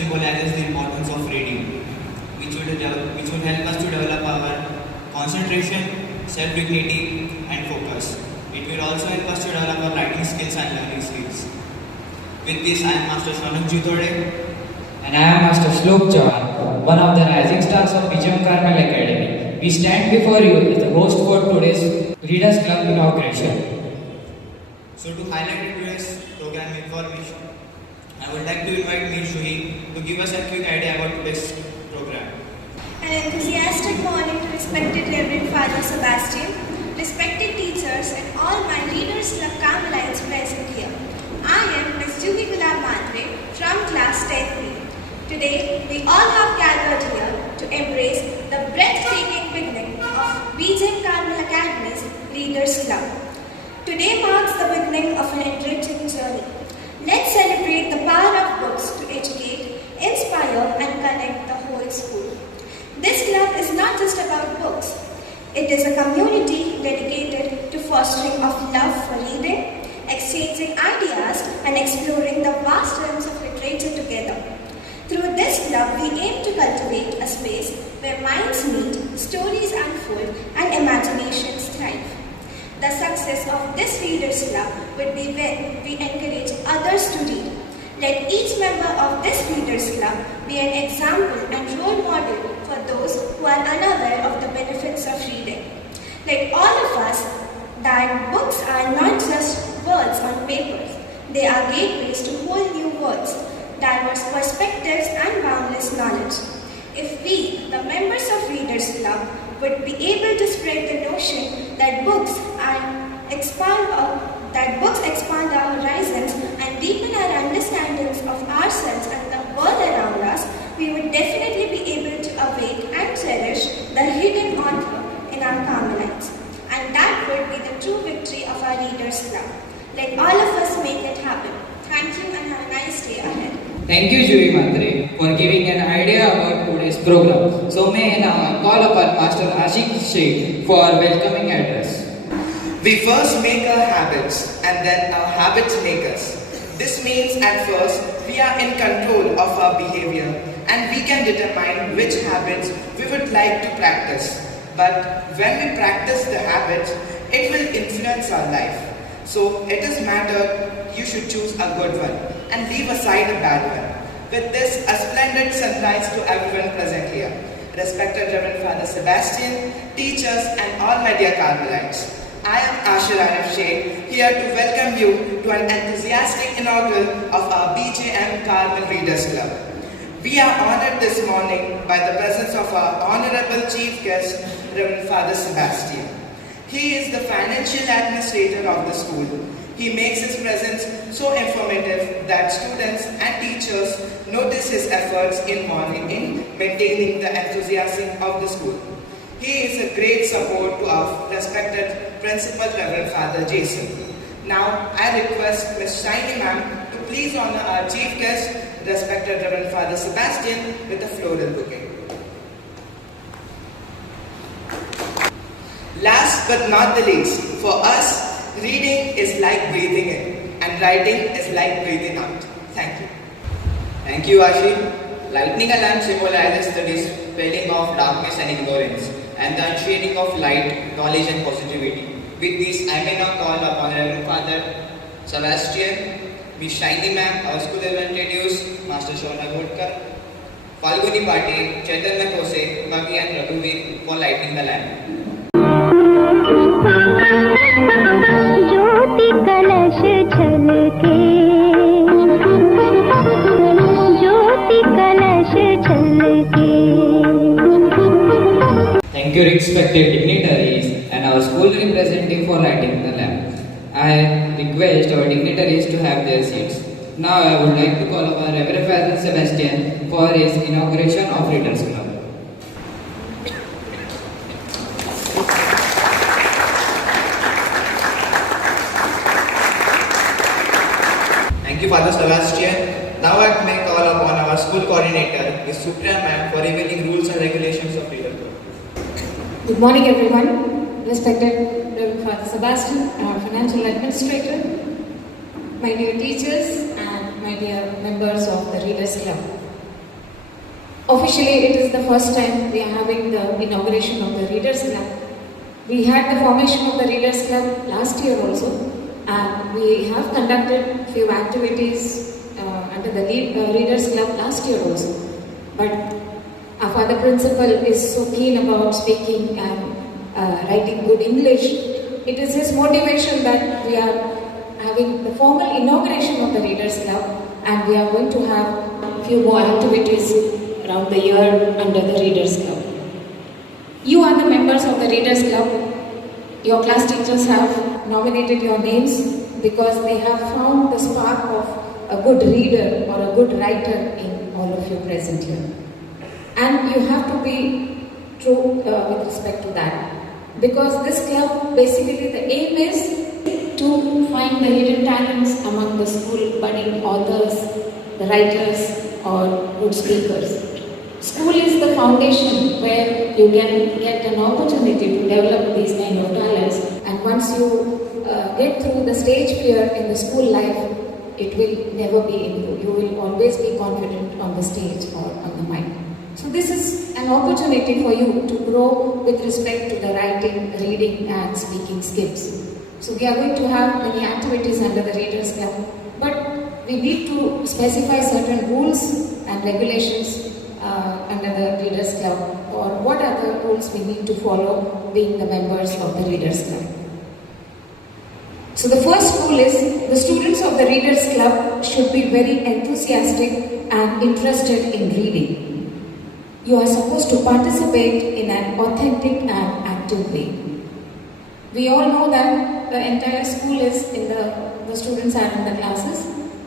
symbolizes the importance of reading, which will help us to develop our concentration, self-dignity, and focus. It will also help us to develop our writing skills and learning skills. With this, I am Master Shanak Jitode. And I am Master Shlok Jawan, one of the rising stars of BJM Carmel Academy. We stand before you as the host for today's Readers Club inauguration. So to highlight today's program information, I would like to invite Ms. Shuhi to give us a quick idea about today's program. An enthusiastic morning to respected Reverend Father Sebastian, respected teachers and all my Readers Club Carmelites present here. I am Ms. Juhi Gulab Matre from class 10B. Today, we all have gathered here to embrace the breathtaking beginning of BJM Carmel Academy's Readers Club. Today marks the beginning of an enriching journey. Let's celebrate the power of books to educate, inspire and connect the whole school. This club is not just about books. It is a community dedicated to fostering of love for reading, exchanging ideas and exploring the vast realms of literature together. Through this club, we aim to cultivate a space where minds meet, stories unfold and imaginations thrive. The success of this Readers Club would be when we encourage others to read. Let each member of this Readers Club be an example and role model for those who are unaware of the benefits of reading. Let all of us that books are not just words on papers. They are gateways to whole new worlds, diverse perspectives and boundless knowledge. If we, the members of Readers Club, would be able to spread the notion that books expand our horizons and deepen our understandings of ourselves and the world around us, we would definitely be able to awake and cherish the hidden author in our Carmelites. And that would be the true victory of our Readers Club. Let all of us make it happen. Thank you and have a nice day ahead. Thank you, Juhi Matre, for giving an idea about today's program. So may I now call upon Master Ashik Sheikh for welcoming address. We first make our habits and then our habits make us. This means at first we are in control of our behavior and we can determine which habits we would like to practice. But when we practice the habits, it will influence our life. So it is matter you should choose a good one and leave aside a bad one. With this, a splendid sunrise to everyone present here. Respected Reverend Father Sebastian, teachers and all my dear Carmelites. I am Ashir Arif Sheikh, here to welcome you to an enthusiastic inaugural of our BJM Carmel Readers Club. We are honored this morning by the presence of our Honorable Chief Guest, Reverend Father Sebastian. He is the financial administrator of the school. He makes his presence so informative that students and teachers notice his efforts in maintaining the enthusiasm of the school. He is a great support to our respected Principal Reverend Father Jason. Now, I request Ms. Shiny Ma'am to please honor our Chief Guest, respected Reverend Father Sebastian, with a floral bouquet. Last but not the least, for us, reading is like breathing in and writing is like breathing out. Thank you. Thank you, Ashik. Lighting a lamp symbolizes the dispelling of darkness and ignorance, and the unshading of light, knowledge and positivity. With this, I may now call upon Reverend Father Sebastian, Ms. Shiny Ma'am, our school representatives, Master Shona Ghodkar, Falguni Patil, Chaitanya Kose, Bagi and Raghuveer for lighting the lamp. ज्योति कलश छलके ज्योति कलश छलके. Thank you, respected dignitaries and our school representative for lighting the lamp. I request our dignitaries to have their seats. Now I would like to call upon Reverend Father Sebastian for his inauguration of Readers Club. Thank you, Father Sebastian. Now I may call upon our school coordinator, Ms. Supriya Ma'am, for revealing rules and regulations of Reader Club. Good morning, everyone. Respected Reverend Father Sebastian, our financial administrator, my dear teachers, and my dear members of the Readers Club. Officially, it is the first time we are having the inauguration of the Readers Club. We had the formation of the Readers Club last year also, and we have conducted few activities under the Readers Club last year also. But our father principal is so keen about speaking and writing good English. It is his motivation that we are having the formal inauguration of the Readers Club, and we are going to have a few more activities around the year under the Readers Club. You are the members of the Readers Club. Your class teachers have nominated your names because they have found the spark of a good reader or a good writer in all of you present here. And you have to be true with respect to that. Because this club, basically the aim is to find the hidden talents among the school budding authors, the writers or good speakers. School is the foundation where you can get an opportunity to develop these kind of talents, and once you get through the stage fear in the school life, it will never be in you. You will always be confident on the stage or on the mic. So this is an opportunity for you to grow with respect to the writing, reading and speaking skills. So we are going to have many activities under the Readers Club, but we need to specify certain rules and regulations under the Readers Club, or what are the rules we need to follow being the members of the Readers Club. So the first rule is the students of the Readers Club should be very enthusiastic and interested in reading. You are supposed to participate in an authentic and active way. We all know that the entire school is in the students are in the classes.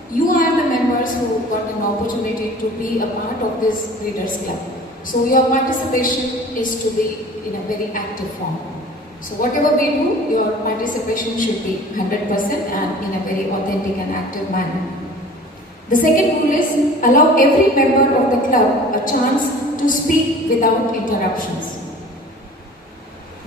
You are the members who got an opportunity to be a part of this Readers Club. So your participation is to be in a very active form. So whatever we do, your participation should be 100% and in a very authentic and active manner. The second rule is allow every member of the club a chance to speak without interruptions.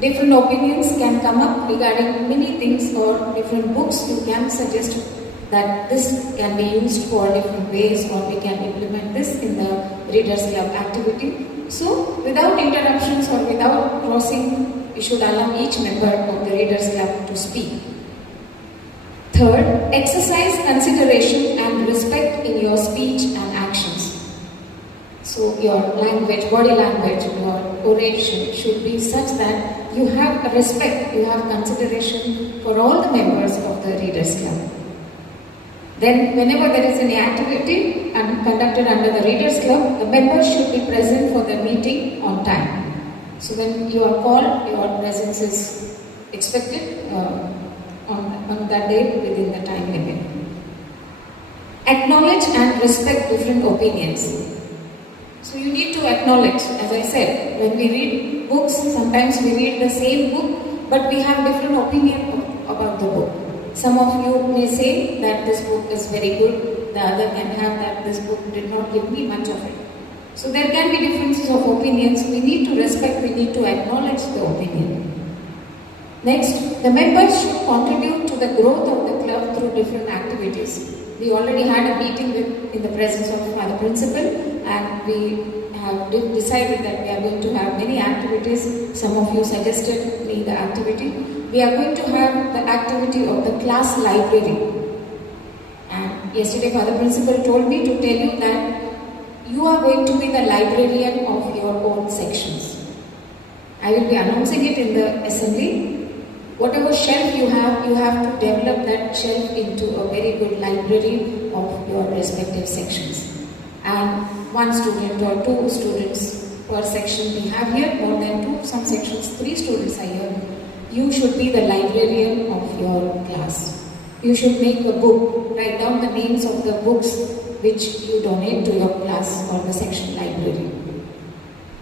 Different opinions can come up regarding many things or different books. You can suggest that this can be used for different ways, or we can implement this in the Readers Club activity. So without interruptions or without crossing, you should allow each member of the Readers Club to speak. Third, exercise consideration and respect in your speech and actions. So your language, body language, your oration should be such that you have a respect, you have consideration for all the members of the Readers Club. Then whenever there is any activity conducted under the Readers Club, the members should be present for the meeting on time. So when you are called, your presence is expected on that day within the time limit. Acknowledge and respect different opinions. So you need to acknowledge, as I said, when we read books, sometimes we read the same book, but we have different opinion about the book. Some of you may say that this book is very good, the other can have that this book did not give me much of it. So there can be differences of opinions. We need to respect, we need to acknowledge the opinion. Next, the members should contribute to the growth of the club through different activities. We already had a meeting in the presence of the principal, and we have decided that we are going to have many activities. Some of you suggested me the activity. We are going to have the activity of the class library. And yesterday Father Principal told me to tell you that you are going to be the librarian of your own sections. I will be announcing it in the assembly. Whatever shelf you have to develop that shelf into a very good library of your respective sections. And one student or two students per section we have here, more than two, some sections 3 students are here. You should be the librarian of your class. You should make a book, write down the names of the books which you donate to your class or the section library.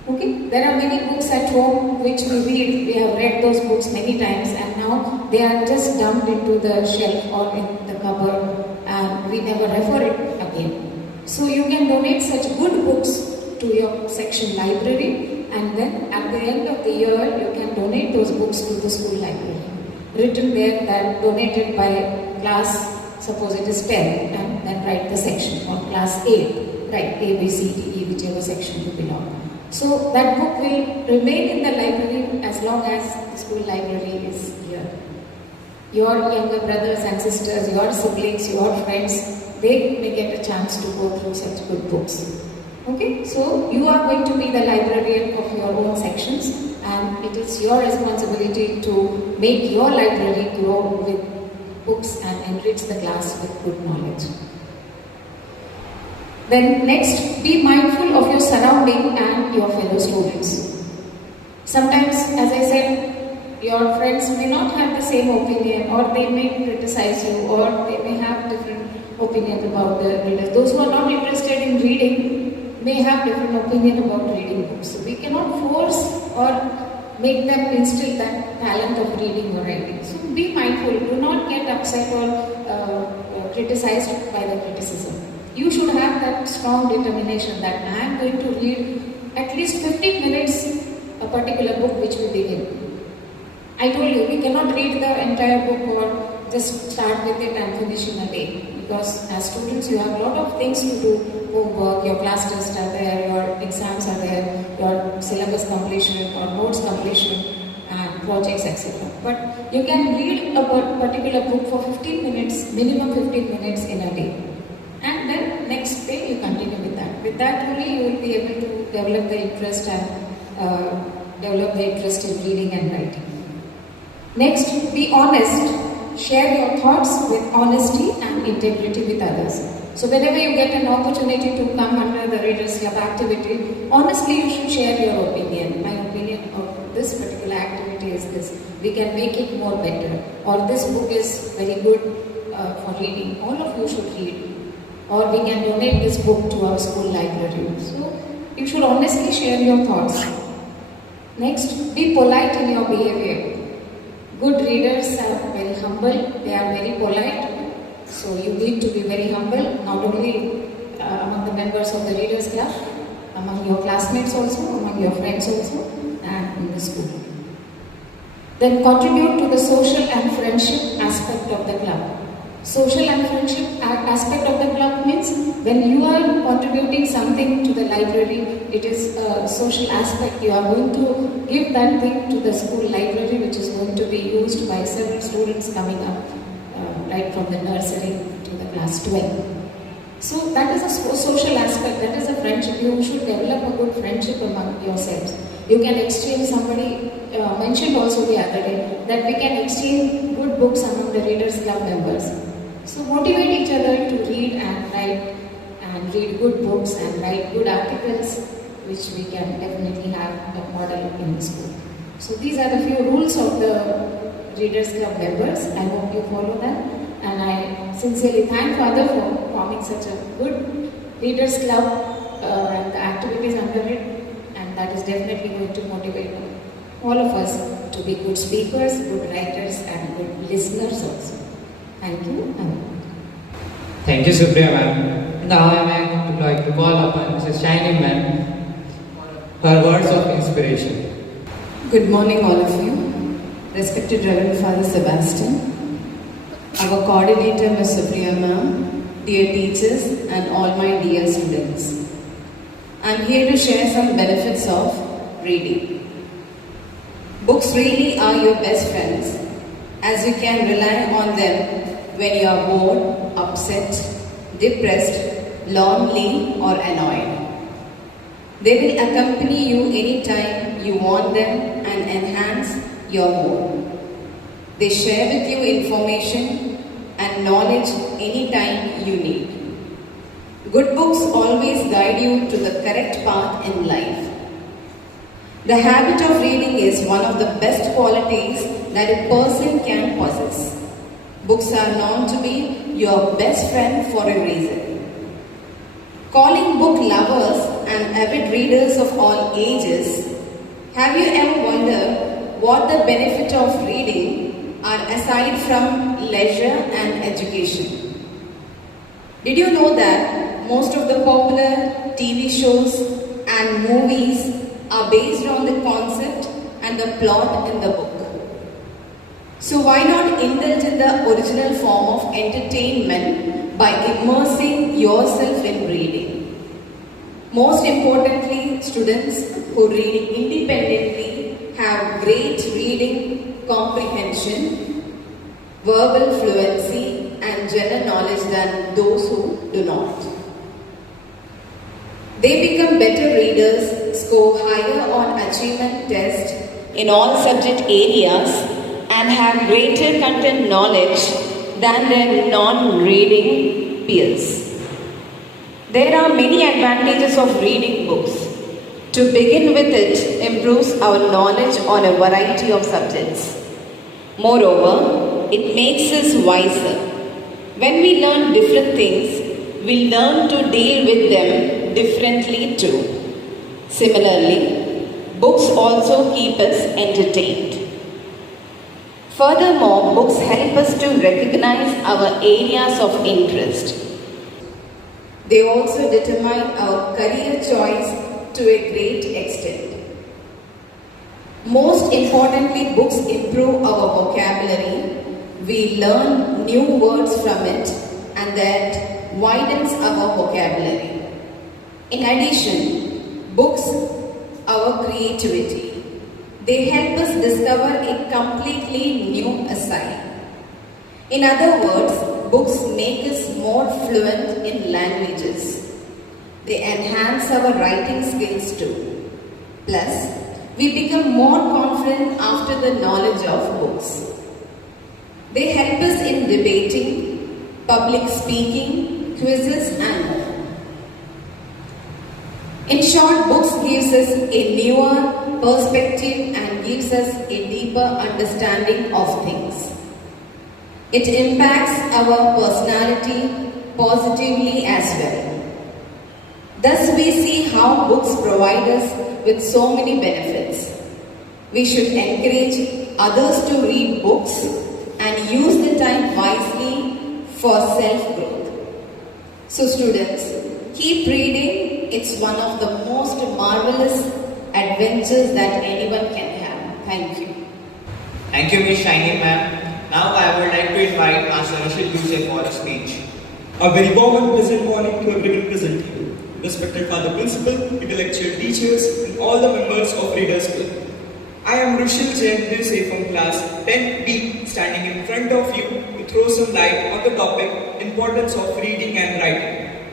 Okay, there are many books at home which we read. We have read those books many times, and now they are just dumped into the shelf or in the cupboard, and we never refer it again. So you can donate such good books to your section library, and then at the end of the year you can donate those books to the school library. Written there that donated by class, suppose it is 10, and then write the section, or class 8. write A, B, C, D, E, whichever section you belong. So that book will remain in the library as long as the school library is here. Your younger brothers and sisters, your siblings, your friends, they may get a chance to go through such good books. Okay, so you are going to be the librarian of your own sections, and it is your responsibility to make your library grow with books and enrich the class with good knowledge. Then next, be mindful of your surrounding and your fellow students. Sometimes, as I said, your friends may not have the same opinion, or they may criticize you, or they may have different opinions about the readers. Those who are not interested in reading may have different opinion about reading books. So we cannot force or make them instill that talent of reading or writing. So be mindful, do not get upset or criticized by the criticism. You should have that strong determination that I am going to read at least 15 minutes a particular book which we begin. I told you, we cannot read the entire book or just start with it and finish in a day. Because as students, you have a lot of things to do, homework, your class tests are there, your exams are there, your syllabus completion or notes completion and projects, etc. But you can read a particular book for 15 minutes, minimum 15 minutes in a day. And then next day you continue with that. With that only you will be able to develop the interest in reading and writing. Next, be honest. Share your thoughts with honesty and integrity with others. So whenever you get an opportunity to come under the Readers Club activity, honestly you should share your opinion. My opinion of this particular activity is this. We can make it more better. Or this book is very good for reading. All of you should read. Or we can donate this book to our school library. So you should honestly share your thoughts. Next, be polite in your behavior. Good readers are very humble, they are very polite, so you need to be very humble, not only among the members of the Readers Club, among your classmates also, among your friends also, and in the school. Then contribute to the social and friendship aspect of the club. Social and friendship aspect of the club means when you are contributing something to the library, it is a social aspect. You are going to give that thing to the school library, which is going to be used by several students coming up right from the nursery to the class 12. So that is a social aspect, that is a friendship. You should develop a good friendship among yourselves. You can exchange, somebody mentioned also the other day, that we can exchange good books among the Readers Club members. So motivate each other to read and write, and read good books and write good articles, which we can definitely have a model in the school. So these are the few rules of the Readers Club members. I hope you follow them, and I sincerely thank Father for forming such a good Readers Club and the activities under it, and that is definitely going to motivate all of us to be good speakers, good writers and good listeners also. Thank you. Thank you, Supriya ma'am. Now I would like to call upon Mrs. Shining ma'am for her words of inspiration. Good morning, all of you. Respected Reverend Father Sebastian, our coordinator, Ms. Supriya ma'am, dear teachers, and all my dear students. I am here to share some benefits of reading. Books really are your best friends, as you can rely on them when you are bored, upset, depressed, lonely, or annoyed. They will accompany you anytime you want them and enhance your mood. They share with you information and knowledge anytime you need. Good books always guide you to the correct path in life. The habit of reading is one of the best qualities that a person can possess. Books are known to be your best friend for a reason. Calling book lovers and avid readers of all ages, have you ever wondered what the benefit of reading are aside from leisure and education? Did you know that most of the popular TV shows and movies are based on the concept and the plot in the book? So why not indulge in the original form of entertainment by immersing yourself in reading? Most importantly, students who read independently have great reading comprehension, verbal fluency, and general knowledge than those who do not. They become better readers, score higher on achievement tests in all subject areas, and have greater content knowledge than their non-reading peers. There are many advantages of reading books. To begin with, it improves our knowledge on a variety of subjects. Moreover, it makes us wiser. When we learn different things, we learn to deal with them differently too. Similarly, books also keep us entertained. Furthermore, books help us to recognize our areas of interest. They also determine our career choice to a great extent. Most importantly, books improve our vocabulary. We learn new words from it, and that widens our vocabulary. In addition, books our creativity. They help us discover a completely new side. In other words, books make us more fluent in languages. They enhance our writing skills too. Plus, we become more confident after the knowledge of books. They help us in debating, public speaking, quizzes, and more. In short, books gives us a newer perspective and gives us a deeper understanding of things. It impacts our personality positively as well. Thus, we see how books provide us with so many benefits. We should encourage others to read books and use the time wisely for self-growth. So students, keep reading. It's one of the most marvelous adventures that anyone can have. Thank you. Thank you, Ms. Shiny ma'am. Now I would like to invite Master Rashid Yusuf for a speech. A very warm and pleasant morning to everyone present here. Respected Father Principal, intellectual teachers, and all the members of Readers Club. I am Rushil Jain Yusuf from class 10B, standing in front of you to throw some light on the topic importance of reading and writing.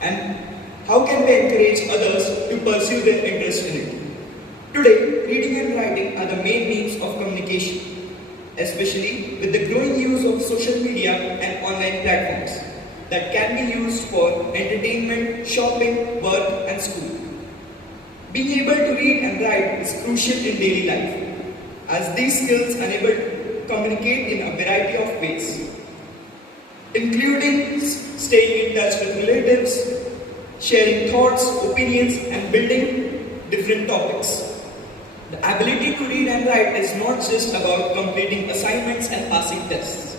And how can we encourage others to pursue their interest in it? Today, reading and writing are the main means of communication, especially with the growing use of social media and online platforms that can be used for entertainment, shopping, work, and school. Being able to read and write is crucial in daily life, as these skills enable to communicate in a variety of ways, including staying in touch with relatives, sharing thoughts, opinions, and building different topics. The ability to read and write is not just about completing assignments and passing tests.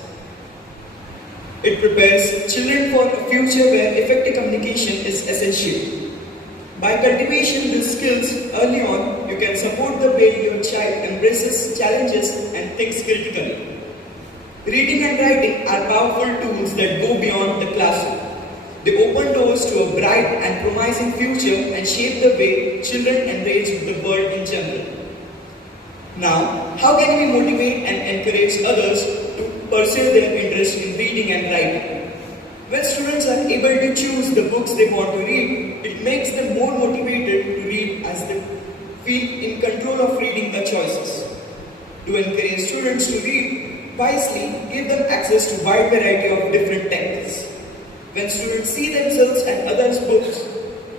It prepares children for a future where effective communication is essential. By cultivation these skills early on, you can support the way your child embraces challenges and thinks critically. Reading and writing are powerful tools that go beyond the classroom. They open doors to a bright and promising future and shape the way children engage with the world in general. Now, how can we motivate and encourage others to pursue their interest in reading and writing? When students are able to choose the books they want to read, it makes them more motivated to read as they feel in control of reading their choices. To encourage students to read wisely, give them access to a wide variety of different texts. When students see themselves and others' books,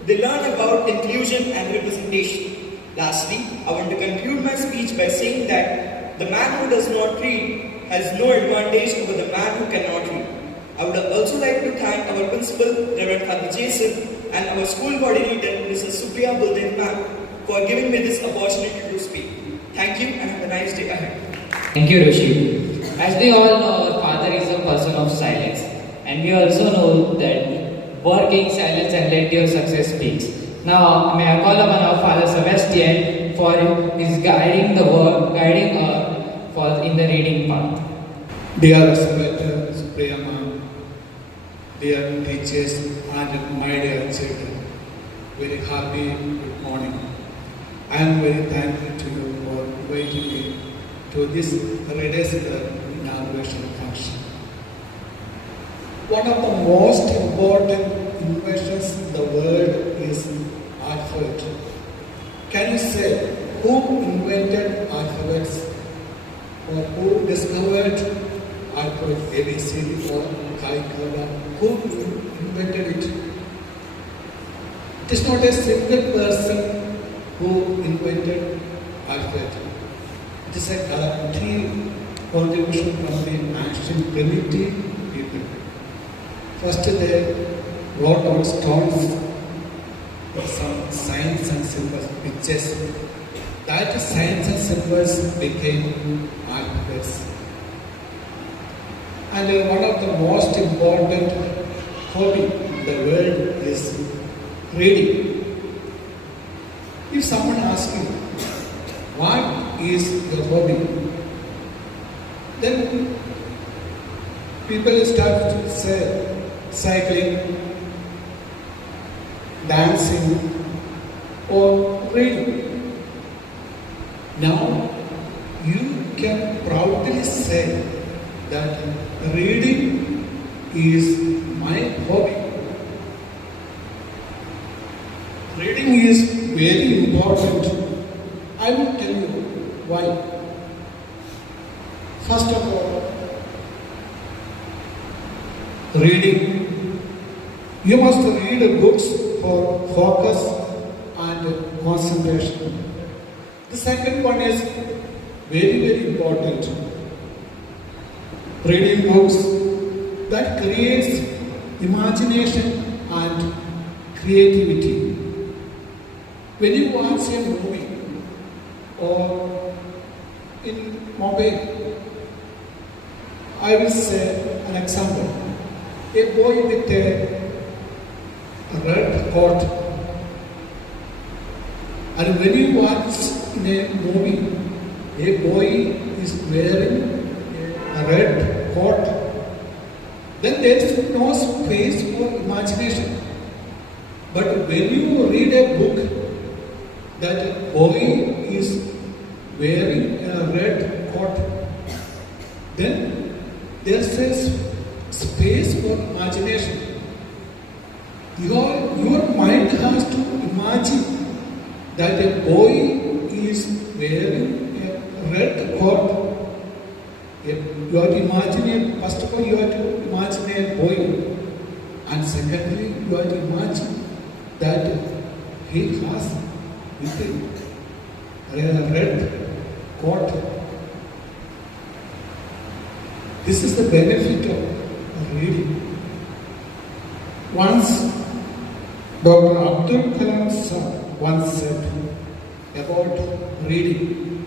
they learn about inclusion and representation. Lastly, I want to conclude my speech by saying that the man who does not read has no advantage over the man who cannot read. I would also like to thank our principal, Reverend Father Jason, and our school coordinator, Mrs. Supriya Buldev ma'am, for giving me this opportunity to speak. Thank you and have a nice day ahead. Thank you, Rishi. As we all know, our father is a person of silence. And we also know that working silence and let your success speaks. Now, may I call upon our Father Sebastian for his guiding the work, for in the reading part. Dear respected Supriya ma'am, dear teachers and my dear children, very happy good morning. I am very thankful to you for inviting me to this Readers Club inauguration function. One of the most important inventions in the world is alphabet. Can you say who invented alphabets or who discovered alphabet ABCD or Kalkala? Who invented it? It is not a single person who invented alphabet. It is a collective contribution from the ancient primitive people. First they wrote on stones some signs and symbols, pictures. That signs and symbols became alphabets. And one of the most important hobby in the world is reading. If someone asks you, what is your hobby? Then people start to say cycling, dancing, or reading. Now you can proudly say that reading is my hobby. Reading is very important. I will tell you why. First of all, reading. You must read books for focus and concentration. The second one is very, very important. Reading books that creates imagination and creativity. When you watch a movie or in mobile, I will say an example. A boy with a red coat, and when you watch in a movie, a boy is wearing a red coat, then there is no space for imagination. But when you read a book, that boy is wearing a red coat, then there is space for imagination. Your mind has to imagine that a boy is wearing a red coat. You have to imagine, first of all, you have to imagine a boy, and secondly, you have to imagine that he has with him a red coat. This is the benefit of reading. Once Dr. Abdul Kalam sir once said about reading,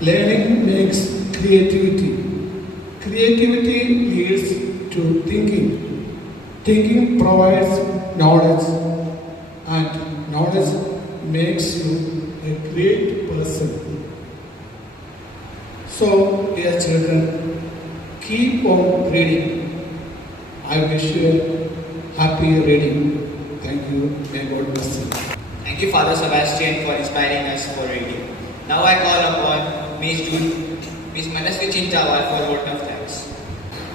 learning makes creativity. Creativity leads to thinking. Thinking provides knowledge, and knowledge makes you a great person. So, dear children, keep on reading. I wish you a happy reading. Thank you. May God bless you. Thank you, Father Sebastian, for inspiring us for reading. Now I call upon Ms. Manasvi Chintawal for a vote of thanks.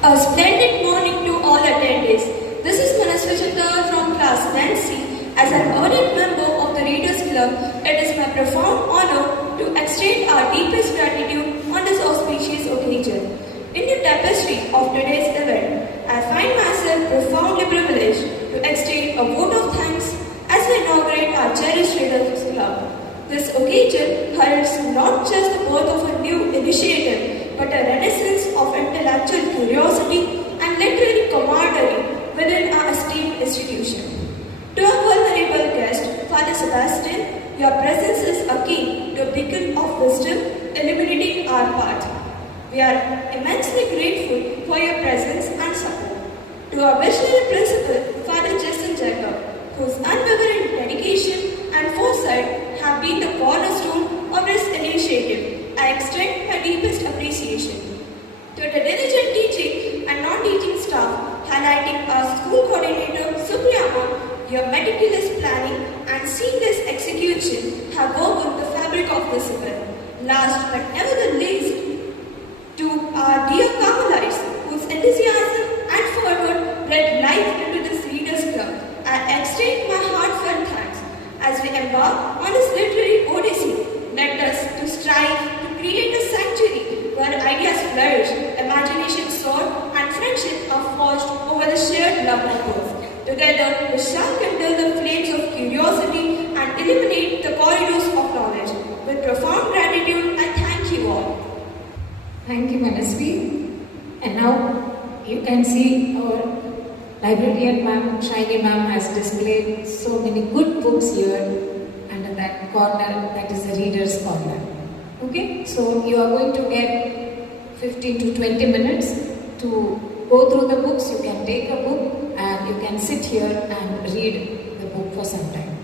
A splendid morning to all attendees. This is Manasvi Chintawal from class 9C. As an honored member of the Readers Club, it is my profound honor to extend our deepest gratitude on this auspicious occasion. In the tapestry of today's event, I find myself profoundly privileged to extend a vote of thanks as we inaugurate our cherished Readers Club. This occasion heralds not just the birth of a new initiative, but a renaissance of intellectual curiosity and literary camaraderie within our esteemed institution. To our vulnerable guest, Father Sebastian, your presence is a key to a beacon of wisdom illuminating our path. We are immensely grateful for your presence and support. To our visionary principal, Father Jason Jacob, whose unwavering dedication and foresight have been the cornerstone of this initiative, I extend my deepest appreciation. To the diligent teaching and non-teaching staff, highlighting our school coordinator, Supriya, Your meticulous planning and seamless execution have woven the fabric of this event. Last but never the least, to our dear Carmelites, whose enthusiasm and fervor bred life into this Readers Club, I extend my heartfelt thanks as we embark on this literary odyssey. Let us to strive to create a sanctuary where ideas flourish, imagination soar, and friendship are forged over the shared love of both. Together, we shall kindle the flames of curiosity and illuminate the corridors of knowledge. With profound gratitude, I thank you all. Thank you, Manasvi. And now you can see our librarian ma'am, Shiny ma'am, has displayed so many good books here under that corner, that is the reader's corner. Okay, so you are going to get 15 to 20 minutes to go through the books. You can take a book and you can sit here and read the book for some time.